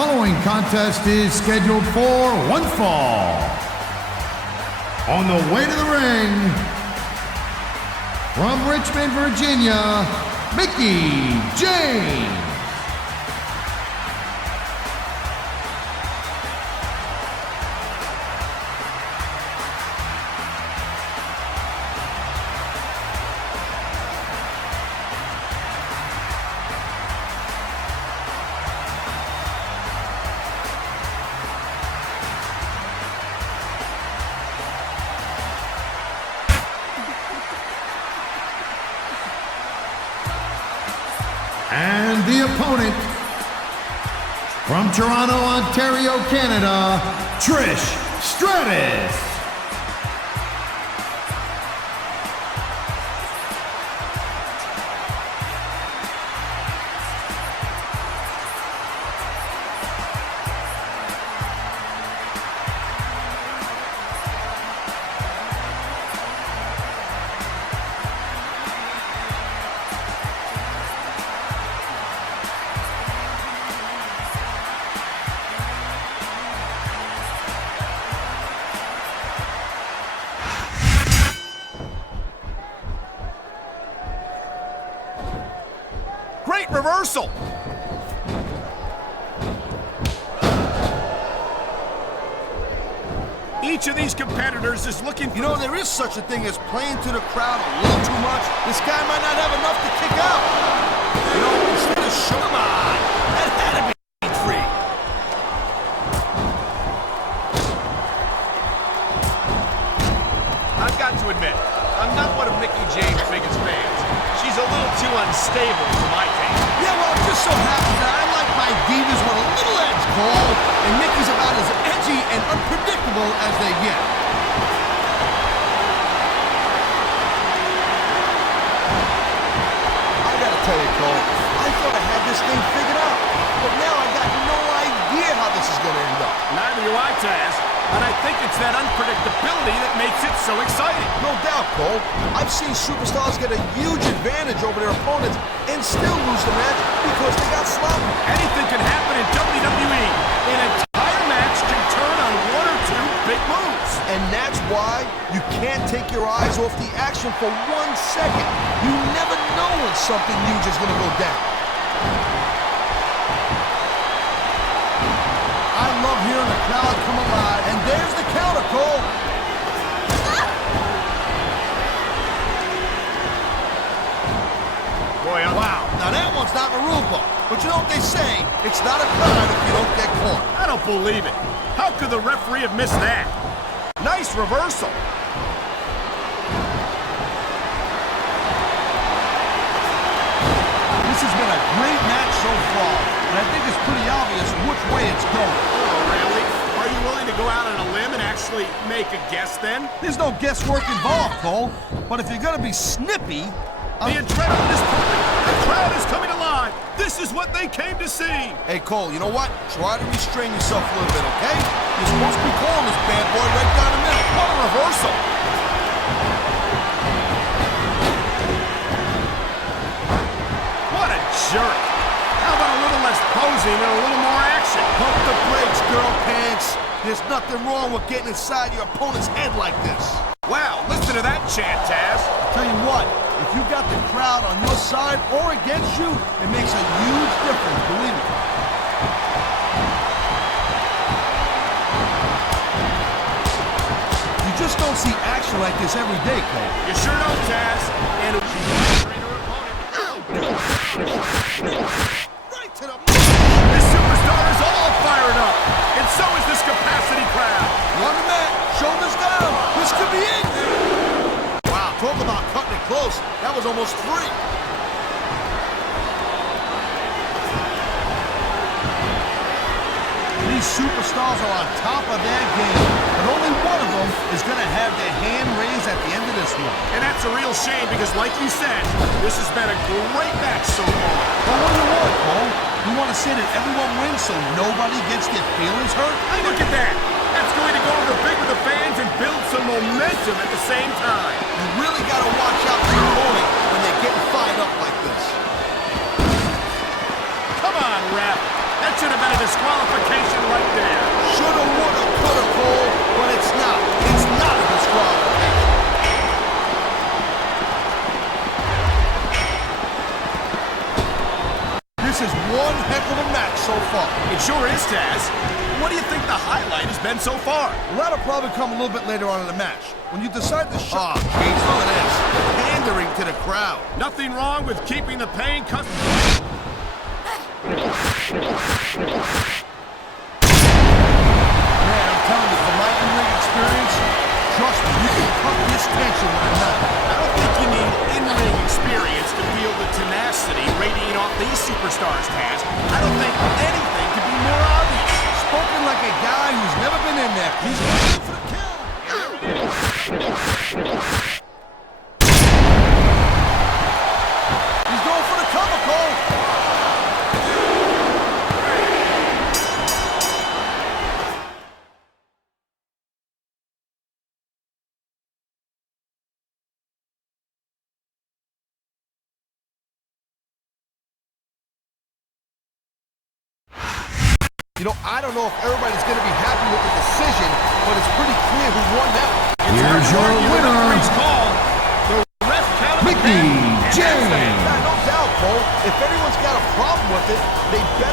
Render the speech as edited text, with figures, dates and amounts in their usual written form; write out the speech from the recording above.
following contest is scheduled for one fall. On the way to the ring, from Richmond, Virginia, Mickie James. And the opponent, from Toronto, Ontario, Canada, Trish Stratus. Great reversal! Each of these competitors is looking for... You know, there is such a thing as playing to the crowd a little too much. This guy might not have enough to kick out. You know, instead of come on, that had to be free. I've got to admit, I'm not one of Mickie James' biggest fans. She's a little too unstable for my taste. Yeah, well, it just so happens that I like my divas with a little edge, Cole, and Mickey's about as edgy and unpredictable as they get. I gotta tell you, Cole, I thought I had this thing figured out, but now I got no idea how this is gonna end up. Neither do I, Taz. And I think it's that unpredictability that makes it so exciting. No doubt, Cole. I've seen superstars get a huge advantage over their opponents and still lose the match because they got sloppy. Anything can happen in WWE. An entire match can turn on one or two big moves. And that's why you can't take your eyes off the action for 1 second. You never know when something huge is going to go down. I love hearing the crowd come alive, and there's the counter, Cole. Boy, wow, now that one's not in the rule book. But you know what they say, it's not a crime if you don't get caught. I don't believe it. How could the referee have missed that? Nice reversal. This has been a great match so far, and I think it's pretty obvious which way it's going. Oh, really? Are you willing to go out on a limb and actually make a guess then? There's no guesswork involved, Cole. But if you're going to be snippy... The adrenaline is pumping. The crowd is coming alive. This is what they came to see. Hey, Cole, you know what? Try to restrain yourself a little bit, okay? You're supposed to be calling this bad boy right down the middle. What a reversal. What a jerk. How about a little less posing and a little more action? Pump the brakes, girl pants. There's nothing wrong with getting inside your opponent's head like this. Wow, listen to that chant, Taz. I'll tell you what, if you got the crowd on your side or against you, it makes a huge difference, believe me. You just don't see action like this every day, Cole. You sure don't, Taz. And right to the... This superstar is all fired up, and so is this capacity crowd. On the mat, shoulders down. This could be it. Wow, talk about cutting it close. That was almost 3. These superstars are on top of their game, but only one of them is going to have their hand raised at the end of this one. And that's a real shame because, like you said, this has been a great match so far. But what do you want, Cole? You want to say that everyone wins so nobody gets their feelings hurt? Hey, look at that. That's going to go over big with the fans and build some momentum at the same time. You really got to watch out for your opponent when they're getting fired up like this. Come on, ref. That should have been a disqualification right there. Shoulda, woulda, coulda, Cole, but it's not. It's not a disqualification. This is one heck of a match so far. It sure is, Taz. What do you think the highlight has been so far? Well, that'll probably come a little bit later on in the match. When you decide to shop, look at this. Pandering to the crowd. Nothing wrong with keeping the paying customer. Man, I'm telling you, from my in-ring experience, trust me, you can cut this tension when I'm not. I don't think you need in-ring experience to feel the tenacity radiating off these superstars, Taz. I don't think anything could be more obvious. Spoken like a guy who's never been in there. He's going for the kill. He's going for the cover, Cole. You know, I don't know if everybody's going to be happy with the decision, but it's pretty clear who won now. Here's your winner, Mickie James. No doubt, Cole. If anyone's got a problem with it, they better